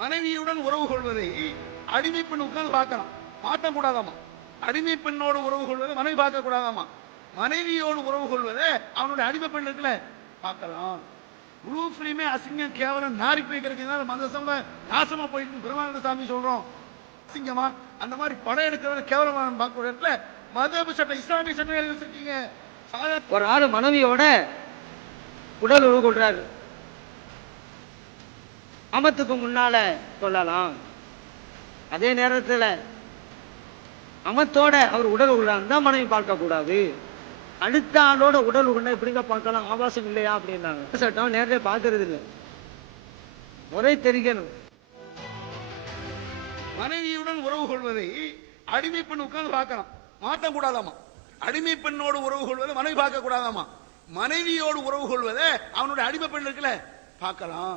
மனைவியுடன் உறவு கொள்வதை அடிமை பெண் உட்கார்ந்து பார்க்கலாம், மாற்றக்கூடாதாமா. அடிமை பெண்ணோடு உறவு கொள்வதை மனைவி பார்க்க கூடாதாமா. மனைவியோடு உறவு கொள்வதை அவனுடைய அடிமை பெண் இருக்குல்ல பார்க்கலாம். ப்ரூஃப்லயுமே அசிங்கம் கேவலம் நாரி போய் கிடைக்கிறதுனால மத சமுதாயம் நாசமா போயிட்டு பிரமானந்த சாமி சொல்றோம். அசிங்கமா அந்த மாதிரி படம் எடுக்கிறத கேவலமான பார்க்க இடத்துல மதபு சட்டம் இஸ்லாமிய சட்டம் வச்சிருக்கீங்க. ஒரு ஆளு மனைவியோட உடல் உறவு கொள்றாரு, அமத்துக்கு முன்னால கொள்ளலாம். அதே நேரத்தில் அமத்தோட அவர் உடல் உருளான் மனைவி பார்க்க கூடாது. அடுத்த ஆளோட உடல் உருண்டை எப்படிங்க பார்க்கலாம், ஆபாசம் இல்லையா அப்படின்னாங்க. சட்டம் நேரடியாக பார்க்கறது இல்லை, முறை தெரிக்கணும். மனைவியுடன் உறவு கொள்வதை அடிமை பெண் உட்கார்ந்து பார்க்கலாம், மாற்றம் கூடாதாமா. அடிமை பெண்ணோடு உறவு கொள்வதை மனைவி பார்க்க கூடாதாமா. மனைவியோடு உறவு கொள்வதை அவனுடைய அடிமை பெண் இருக்குல்ல பார்க்கலாம்.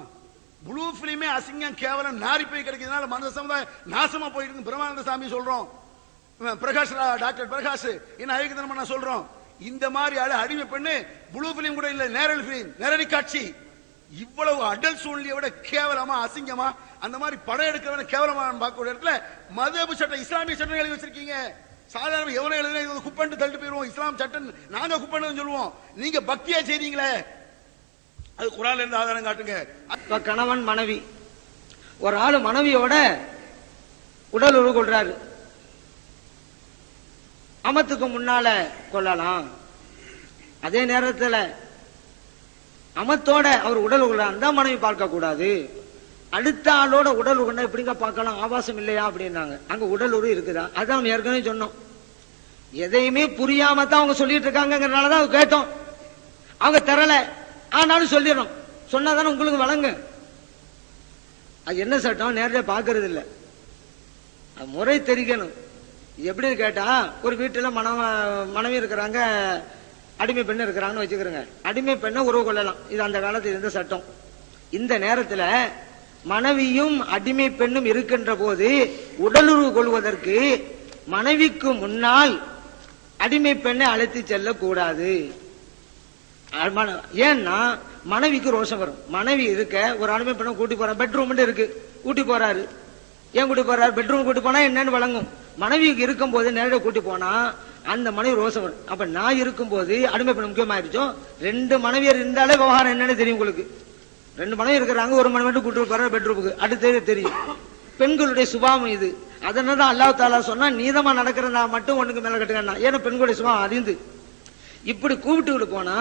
ப்ளூ பிலிமே அசிங்கம் கேவலம் நாரி போய் கிடைக்கிறதுனால மனித சமுதாயம் நாசமா போயிட்டு பிரமானந்த சாமி சொல்றோம். பிரகாஷ் டாக்டர் பிரகாஷ் என்ன ஐக்கியத்தனமா நான் சொல்றோம். இந்த மாதிரி அடிமை பெண்ணு ப்ளூ பிலிம் கூட இல்ல, நேரடி பிலிம், நேரடி காட்சி. இவ்வளவு அடல் சூழ்நிலையை விட கேவலமா அசிங்கமா அந்த மாதிரி படம் எடுக்கிறவன கேவலமா பார்க்கக்கூடிய இடத்துல மதபு சட்டம் இஸ்லாமிய சட்டம் எழுதி வச்சிருக்கீங்க. சாதாரண எவனை எழுதுனா இது குப்பண்டு தள்ளிட்டு போயிருவோம். இஸ்லாம் சட்டம் நாங்க குப்பண்டு சொல்லுவோம், நீங்க பக்தியா செய்றீங்களே. அது குர்ஆன்ல இருந்து ஆதாரம் காட்டுங்க. கணவன் மனைவி, ஒரு ஆளு மனைவியோட உடல் உறவு கொள்றாரு, அமத்துக்கு முன்னால கொள்ளலாம். அதே நேரத்தில் அமத்தோட அவர் உடல் உருளான் மனைவி பார்க்க கூடாது. அடுத்த ஆளோட உடல் உருண்டை எப்படிங்க பார்க்கலாம், ஆபாசம் இல்லையா அப்படின்னாங்க. அங்க உடல் உறவு இருக்குதா, அதான் ஏற்கனவே சொன்னோம். எதையுமே புரியாம தான் அவங்க சொல்லிட்டு இருக்காங்கிறனாலதான் அவங்க கேட்டோம். அவங்க தரல, ஆனாலும் சொல்லிடணும், சொன்னாதானே உங்களுக்கு வழங்க. அது என்ன சட்டம் நேரடியாக பார்க்கறது இல்லை, முறை தெரிக்கணும். எப்படி கேட்டா, ஒரு வீட்டுல மனைவி இருக்கிறாங்க, அடிமை பெண் இருக்கிறாங்கன்னு வச்சுக்கிறோங்க. அடிமை பெண்ணை உறவு கொள்ளலாம், இது அந்த காலத்தில் இருந்த சட்டம். இந்த நேரத்தில் மனைவியும் அடிமை பெண்ணும் இருக்கின்ற போது உடலுறவு கொள்வதற்கு மனைவிக்கு முன்னால் அடிமை பெண்ணை அழைத்து செல்லக்கூடாது. ஏன்னா மனைவிக்கு ரோஷம் வரும். மனைவி இருக்க ஒரு அடிமை பெண்ணை கூட்டி போற, பெட்ரூம் இருக்கு, கூட்டி போறாரு. ஏன் கூட்டி போறாரு, பெட்ரூம் கூட்டி போனா என்னன்னு வழங்கும். மனைவிக்கு இருக்கும் போது நேரடியாக கூட்டி போனா அந்த மனைவி ரோஷம் வரும். அப்ப நான் இருக்கும் போது அடிமை பெண் முக்கியமாயிருச்சோ. ரெண்டு மனைவியர் இருந்தாலே விவகாரம் என்னன்னு தெரியும் உங்களுக்கு. ரெண்டு மனைவி இருக்கிறாங்க, ஒரு மனைவி மட்டும் கூட்டு போற பெட்ரூமுக்கு, அடுத்தது தெரியும். பெண்களுடைய சுபாவம் இது. அதனாலதான் அல்லாஹ் தாலா சொன்னா நீதமா நடக்கிறதா மட்டும் ஒண்ணுக்கு மேல கட்டுக்கண்ணா. ஏன்னா பெண்களுடைய சுபாவம் அறிந்து இப்படி கூப்பிட்டு போனா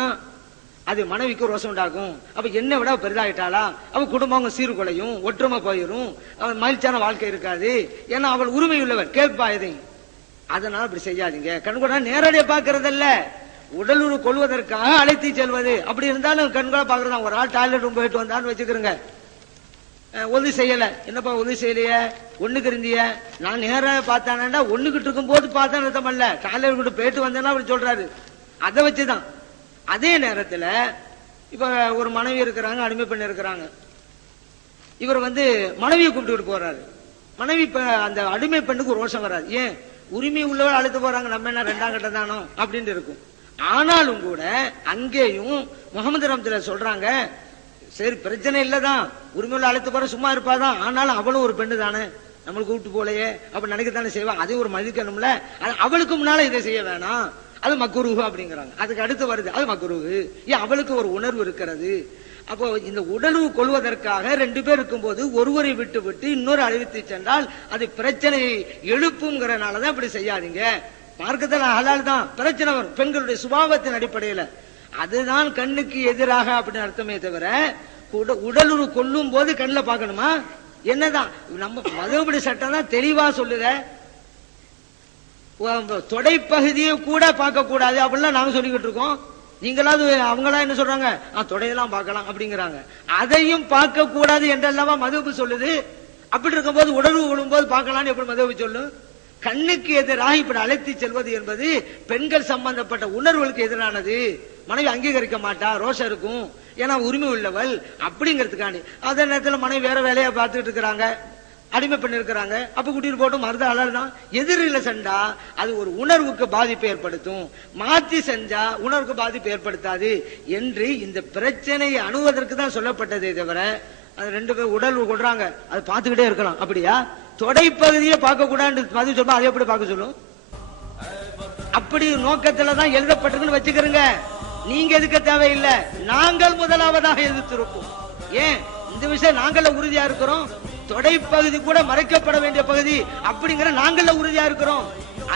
அது மனைவிக்கு ரோஷம் உண்டாகும். அப்ப என்ன விட பெரிதாயிட்டாளா, அவ குடும்பம் சீர்குலையும், ஒற்றுமை போயிடும், அவன் மகிழ்ச்சியான வாழ்க்கை இருக்காது. ஏன்னா அவள் உரிமை உள்ளவர், கேட்பா எதையும். அதனால அப்படி செய்யாதீங்க. கண்கூட நேரடியா பாக்குறதல்ல, உடலுறவு கொள்வதற்காக அழைத்து செல்வது. அப்படி இருந்தாலும் கண்கூட பாக்குறதா. ஒரு ஆள் டாய்லெட் ரூம் போயிட்டு வந்தான்னு வச்சுக்கிறேங்க, உதவி செய்யல, என்னப்பா உதவி செய்யலைய, ஒண்ணுக்கு இருந்திய, நான் நேராக பார்த்தானேண்டா ஒண்ணுகிட்டு இருக்கும் போது பார்த்தா அர்த்தம் அல்ல, டாய்லெட் கிட்ட போயிட்டு வந்தேன்னா அப்படி சொல்றாரு. அதை வச்சுதான். அதே நேரத்தில் இப்ப ஒரு மனைவி இருக்கிறாங்க, அடிமை பெண் இருக்கிறாங்க. இவர் மனைவியை கூப்பிட்டு போறாரு. மனைவி அந்த அடிமை பெண்ணுக்கு ரோஷம் வராது. ஏன், உரிமை உள்ளவர் அழைத்து போறாங்க, நம்ம என்ன ரெண்டாம் கட்டம் தானோ அப்படின்னு இருக்கும். ஆனாலும் கூட அங்கேயும் முகமது ரம்துல்லா சொல்றாங்க, சரி பிரச்சனை இல்லதான், உரிமை உள்ள அழைத்து போற சும்மா இருப்பாதான், ஆனாலும் அவளும் ஒரு பெண்ணு தானே, நம்மளுக்கு கூப்பிட்டு போலையே அப்ப நினைக்கத்தானே செய்வான், அதையும் ஒரு மதிக்கணும்ல, அவளுக்கு முன்னால இதை செய்ய வேணாம், அது மக்ரூஹ் அப்படிங்கிறாங்க. அதுக்கு அடுத்து வருது அது மக்ரூஹ். ஏன், அவளுக்கு ஒரு உணர்வு இருக்கிறது. அப்போ இந்த உடலுறவு கொள்வதற்காக ரெண்டு பேர் இருக்கும் போது ஒருவரை விட்டு விட்டு இன்னொரு அறிவித்து சென்றால் அது பிரச்சனையை எழுப்புங்கிறனாலதான் இப்படி செய்யாதீங்க. மார்க்கத்தில் ஹலால் தான், பிரச்சனை வரும் பெண்களுடைய சுபாவத்தின் அடிப்படையில். அதுதான் கண்ணுக்கு எதிராக அப்படின்னு அர்த்தமே தவிர உடலுறவு கொள்ளும் போது கண்ணில் பார்க்கணுமா என்னதான். நம்ம மதபடி சட்டம் தான் தெளிவா சொல்லுத, தொடைப்பகுதியை கூட பார்க்க கூடாது அப்படிலாம் நாங்க சொல்லிக்கிட்டு இருக்கோம். நீங்களாவது அவங்களா என்ன சொல்றாங்க, தொடையெல்லாம் பார்க்கலாம் அப்படிங்கிறாங்க. அதையும் பார்க்க கூடாது என்றெல்லாம் மதபு சொல்லுது. அப்படி இருக்கும் போது உடலுறவு கொள்ளும் போது பார்க்கலாம்னு எப்படி மதபு சொல்லும். கண்ணுக்கு எதிராக இப்படி அழைத்து செல்வது என்பது பெண்கள் சம்பந்தப்பட்ட உணர்வுகளுக்கு எதிரானது. மனைவி அங்கீகரிக்க மாட்டா, ரோஷம் இருக்கும், ஏன்னா உரிமை உள்ளவள் அப்படிங்கிறதுக்காண்டி. அதே நேரத்தில் மனைவி வேற வேலையா பார்த்துட்டு இருக்கிறாங்க, அடிமை பெண் இருக்கிறாங்க, அப்ப கூட்டிட்டு போட்டும், மருத அலர் தான். எதிரில சென்றா அது ஒரு உணர்வுக்கு பாதிப்பு ஏற்படுத்தும், மாற்றி செஞ்சா உணர்வுக்கு பாதிப்பு ஏற்படுத்தாது என்று இந்த பிரச்சனையை அணுவதற்கு தான் சொல்லப்பட்டதே தவிர அது 2 பேர் உடல் கொள்றாங்க, அது பார்த்துக்கிட்டே இருக்கலாம். அப்படியா? தொடைப்பகுதியை பார்க்க கூடாது மது சொல்லுமா, அதை எப்படி பார்க்க சொல்லும்? அப்படி நோக்கத்துலதான் எழுதப்பட்டிருக்குன்னு வச்சுக்கிறங்க. நீங்க எதுக்க தேவையில்லை, நாங்கள் முதலாவதாக எதிர்த்திருப்போம். ஏன் இந்த விஷயம் நாங்கள உறுதியா இருக்கிறோம். தொடைப்பகுதி கூட மறைக்கப்பட வேண்டிய பகுதி அப்படிங்கிற நாங்கள உறுதியா இருக்கிறோம்.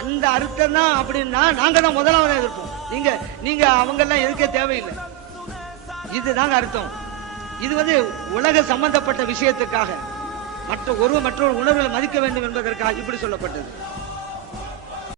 அந்த அர்த்தம் தான். அப்படின்னா நாங்க தான் முதலாவதாக எதிர்ப்போம். நீங்க அவங்க எல்லாம் எதுக்க தேவையில்லை. இதுதாங்க அர்த்தம். இது உலக சம்பந்தப்பட்ட விஷயத்துக்காக, மற்றொரு உணர்வுகளை மதிக்க வேண்டும் என்பதற்காக இப்படி சொல்லப்பட்டது.